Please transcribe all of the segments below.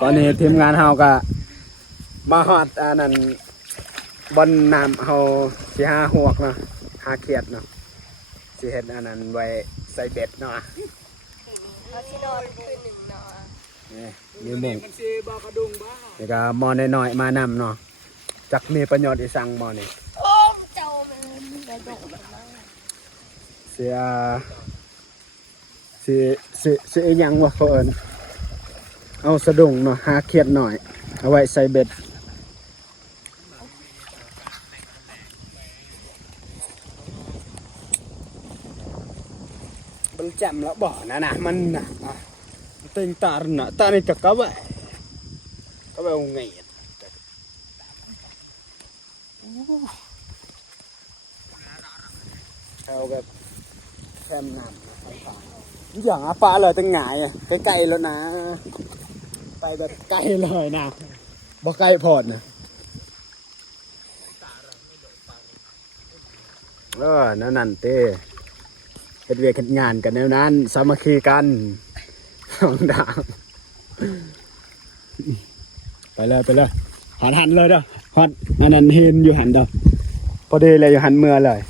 ตอนนี้ทีมงานเฮาก็มาฮอดอันนั้นบนน้ำเฮาสิหาหวกเนาะหาเขียดเนาะสิเฮ็ดอันนั้นไว้ใส่เบ็ดเนาะเขาที่นอนคืนหนึ่งเนาะนี่มีหมุงนี่ก็หม้อน้อยๆมานำเนาะจักมีประโยชน์อีสังหม้อนี่ โอ้เจ้ามันกระโดดมากเสียสิอีหยังวะเขาเอิ้นเอาสะดุ้งเนาะหาเขียดหน่อยเอาไว้ใส่เบ็ดมันจำแล้วบ่นะมันนะเต็งตาหนะตาในจักกะไว้ไงเอาแบบแคมน้ำอย่างปลาเลยตั้งหงายใกล้ๆแล้วนะไปแบบใกล้เลยนะบ่ใกล้พอดนะนั่นเต้เฮ็ดเวียกเฮ็ดงานกันแนวนั้นสามัคคีกันสองดาวไปเลยหันเลยเด้อหันอันนั้นเห็นอยู่หันเด้อพอดีเลยอยู่หันเมื่อเลย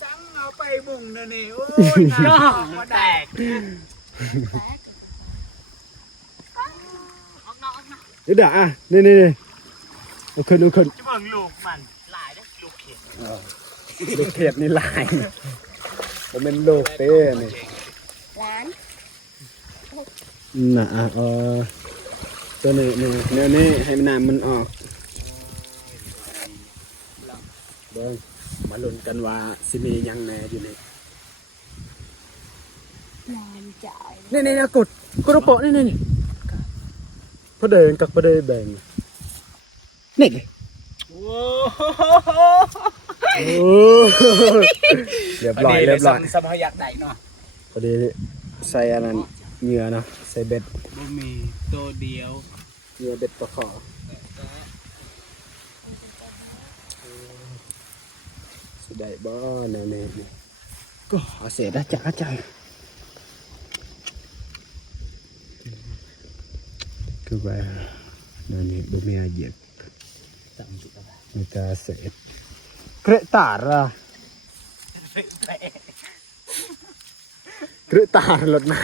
สั่งเอาไปบุ่งนะนี่โอ้ยน้ำมาแตกนี่เด้อนี่เอาขึ้นจะเบิ่งลูกมันหลายได้ลูกเขียดลูกเขียดนี่ลายมันเป็นลูกเต้นี่ร้านน่ะตัวนี้นี่ให้น้ำมันออกเบิ่งมาลุ้นกันว่าสิมียังแน่อยู่นี่ร้านจ่าย นี่กดโปะนี่พอเดินกับพอเดินแบ่งนี่โอ้เรียบร้อยสมอยากได้เนาะพอดีใส่อันนั้นเหงื่อเนาะใส่เบ็ดบ่มีตัวเดียวเหงื่อเบ็ดปลาขอสิได้บ่แนวนี้ก็เอาเสียได้จังคือว่าแนวนี้บ่มีอาเหยียบไม่กล้าเสียเกระตาระกระตารถมา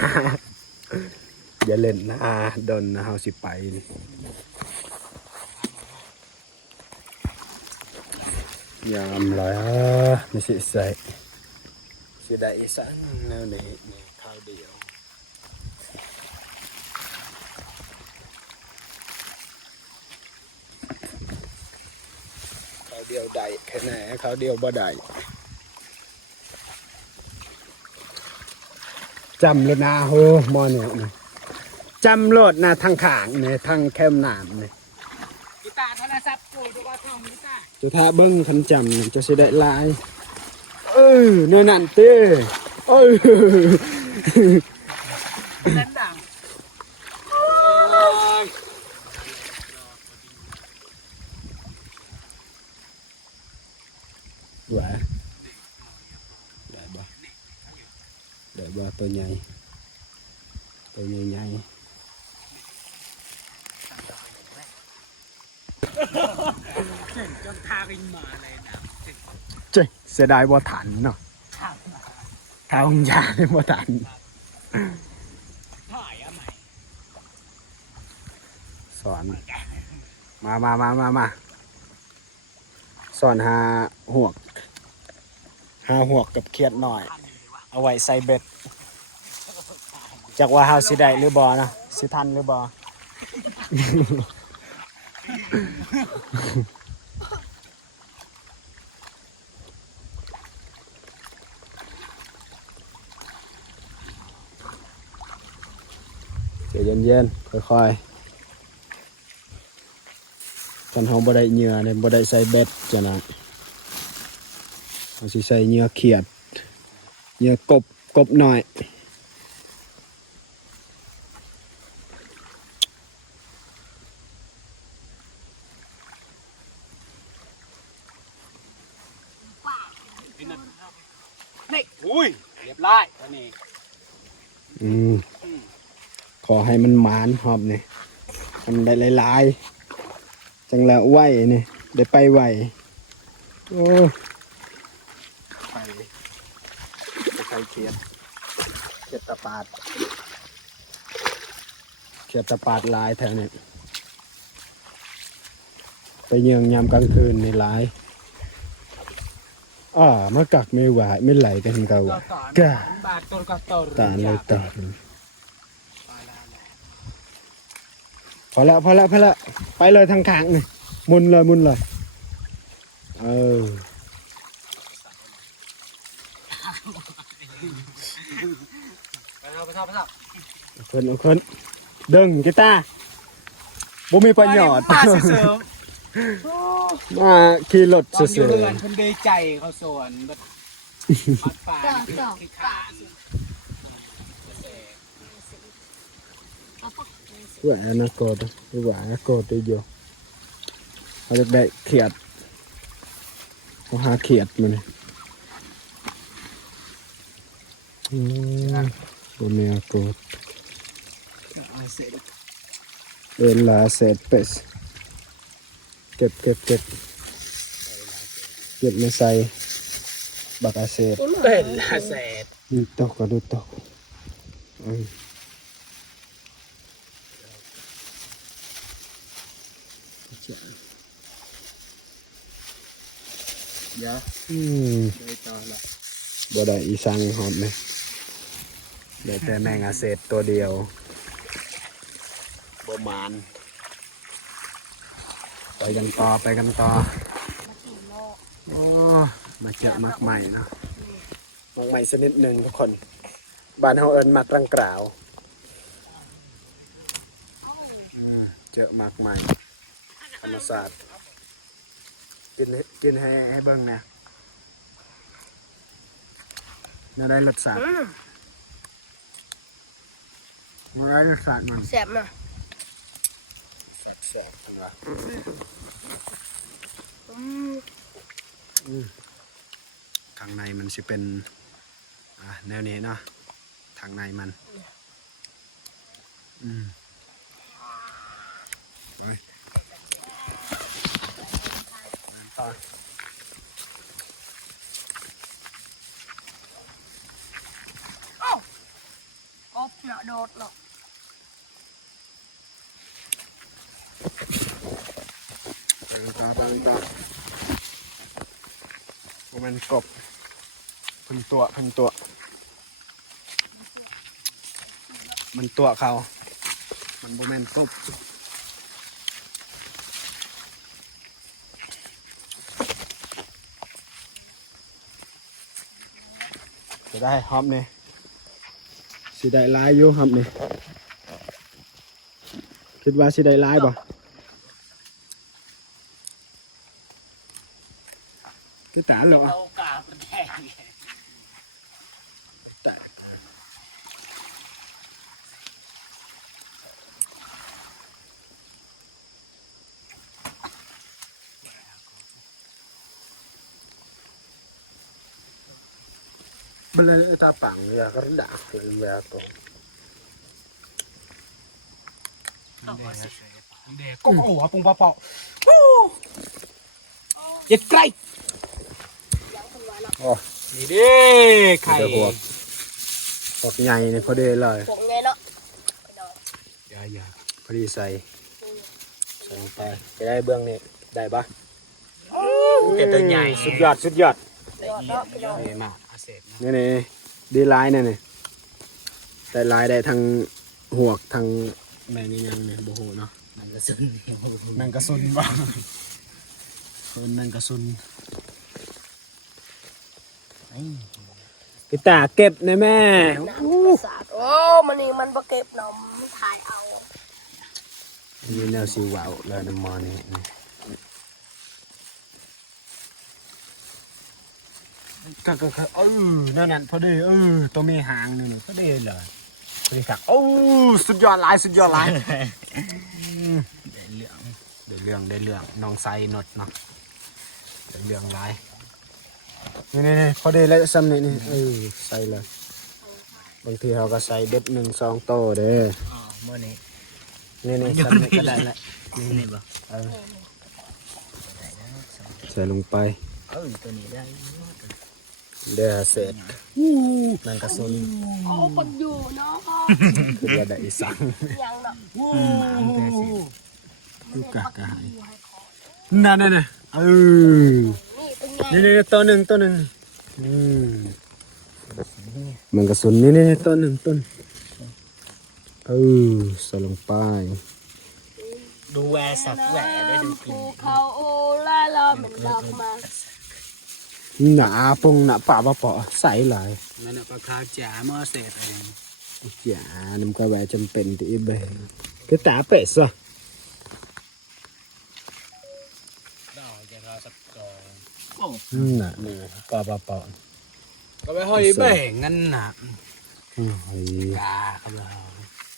อย่าเล่นนะโดนนะเฮาสิไปยามเลยไม่สิใส่สิได้สันแนวนี้ข้าวเดียวข้าวเดียวได้แค่ไหนข้าวเดียวบ่ได้จำเลยนะโหมอเนี่ยนะจำโลดนะทางขางเนี่ยทางแคมน้ำเนี่ยกีตาร์โทรศัพท์กูดูว่าท่องกีตาร์จะท่าเบิ้งคันจำจะเสด็จลายเนื้อนั่นเต้เล่นดังหวะได้บ่ตัวใหญ่จนทาริงมาเลยนะเสียดายบ่ทันเนาะทางยาเนี่ยบ่ทันถ่ายอะไหมสอนมาสอนหาหวกกับเขียดหน่อยเอาไว้ใส่เบ็ดจากว่าเฮาสิได้หรือบ่นะสิทันหรือบ่เย็นค่อยๆกันเฮาบ่ได้เหงื่อเนี่ยบ่ได้ใส่เบ็ดจ้ะนะเฮาสิใส่เหงื่อเขียดเหงื่อกบหน่อยนี่อุ้ยเรียบร้อยอันนี้ ขอให้มันหมานหอบนี่มันได้หลายๆจังละไหวนี่ได้ไปไหวโอ้ไปเขียดตะปาดลายแถวนี้ไปเยืองยามกลางคืนในหลายมากักไม่ไหวไม่ไหลแต่ทำเก่าแกตาเลยตาพอแล้วไปเลยทางขางนี่มุนเลยเออเอาคนดึงกีตาร์บ่มีประโยชน์ มาขี่รถ ตอนอ เสื ยู่ อ เรือนคนดีใจเขาสวนแบบปัดป่าขี้ขา เพื่ออนาคตหรือว่าอนาคตได้อยู่เขาจะได้เขียดเขาหาเขียดมันบนอนาคตเวลาเสร็จเป็ดเก็บมาใส่บักอาเซด เป็นละเศษ ดูตกก็ดูตกยะ ได้ต่อละบ่ได้อีสังหอมไหมได้แต่แมงอาเซดตัวเดียวบ่มานไปกันต่อโอ้มาเจ็บมักใหม่เนาะมักใหม่ชนิดหนึ่งทุกคนบ้านเฮาเอิ้นมักรังกล่าวเจอมักใหม่ธรรมศาสตร์กินให้เบิ่งนะน่าได้รสชาติน่าได้รสชาติมัน แซ่บนะ แซ่บจังวะข้างในมันสิเป็นแนวนี้เนาะทางในมันเฮ้ยกบเนาะโดดเนาะ เดินต่อมันกบพันตัวมันตัวเขามันบ่แม่นกบจะได้ฮอปเนี่ยสิได้ลายอยู่ฮอปเนี่ยคิดว่าสิได้ลายบ่ที่ตาเหรอ เอากาบแดง Beli tapang ya kerdak ya tuh. เด็กก็โอ้โหปุงปะเปาะอย่าใกล้ Oh, นี่ดิไข่ ada hok nhai nàyพอดีเลย พวกไงเนาะ อย่าพอดีใส่ลงไปจะได้เบื้องนี้ได้ปะ แต่ตัวใหญ่ สุดยอด ยอดเนาะพี่น้อง นี่มาอาเสบนะ นี่ดีไลน์นี่ได้ลายได้ทั้งหวกทั้งแมงยังเนี่ยโบโหเนาะ มันกระสุน แมงกระสุนบ้างแมงกระสุนพี่ตาเก็บนะแม่ สาดโอ้มันนี่มันบ่เก็บเนาะมันถ่ายเอา นี่แนวสิวาวเลยน้ำมันนี่ก็นั่นพอดีตัวมีหางนี่พอดีเลยพอดีครับสุดยอดลายได้เรื่องน้องไซนดเนาะได้เรื่องลายนี่พอดีเลยซ้ำนี่ใส่เลย บางทีเขาก็ใส่เบ็ด1-2 โตเด้อ อ๋อเมื่อนี้ นี่ๆสำเร็จก็ได้ละ นี่บ่ ใส่ลงไป ตัวนี้ได้ เด้อเสร็จนั่นกระสุน เอาปักอยู่เนาะ คือเรียกได้อีสัง ยังเนาะ ลูกกากหายนั่นเออ นี่เป็นไง นี่ตัวหนึ่งมันกระสุนนี่ตัวหนึ่งต้นใส่ลงไป ดูแวร์สับแหวได้ดูกิน ภูเขาโอลาลาเหมือนดอกมา หนาปงหนาป่าปะใส่หลาย นั่นน่ะปลาคาจ๋าเมื่อเสร็จเอง อย่าน้ำกระแวจำเป็นที่เบงก็ตาเป็ดซะ ดอกจะรอสักจอย น่ะนี่ป่า ก็ไปห้อยแบ่งงั้นน่ะ โอ้ย กาครับ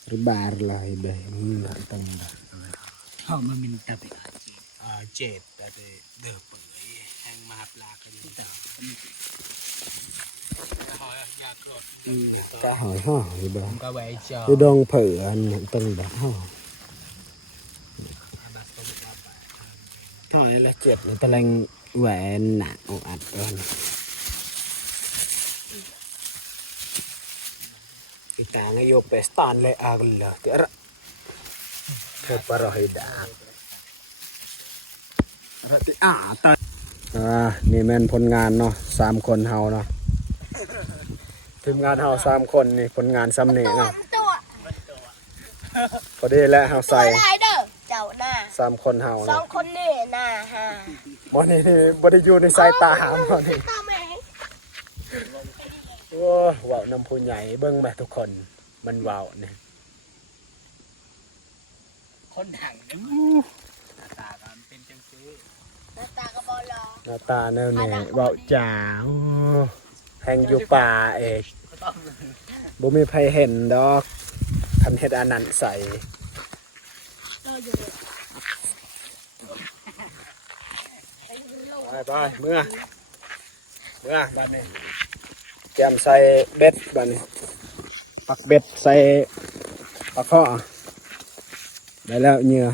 เรา บาร์ลายเบงน่ะตั้งแต่ เขามันมีแต่เป็นเจ็บแต่เดือบเปื่อยแห้งมาปลากันต่างหอยยากรด ก็หอยห่อเบง ก็ไว้จอ ไปดองเผืออันนั้นตั้งแต่ห่อถอยละเจ็บตะแลงแหวนหนักอัดก่อนkita ngayo pestan le agla tera ke parohida rati ta นี่แม่นผลงานเนาะ3 คนเฮาเนาะทีมงานเฮา3 คนนี่ผลงานซ้ำนี่เนาะ ตัว พอดีแล้วเฮา ตัว ใส่ ลายเด้อเจ้าหน้า 3 คนเฮา สอ เนาะ งคนนี่หน้าฮะ บ่นี่บ่ได้อยู่ในสายตาบ่นี่ ตาแมง โอ้เว้านํผู้ใหญ่เบิ่งแม่ทุกคนมันเว้านี่ คนถังเนี่ยตากันเป็นจังซื้อ หน้าตากระบอลอ หน้าตาแนวนี้เว้าจ๋าโอ้แฮงอยู่ป่าเอกบ่มีไผเห็นดอกคันเฮ็ดอันนั้นใส่ อยู่ ไปเมื่อบัดนี้แกมใส่เบ็ดบัดนี้ปักเบ็ดใส่ปลาข้อได้แล้วเหยื่อ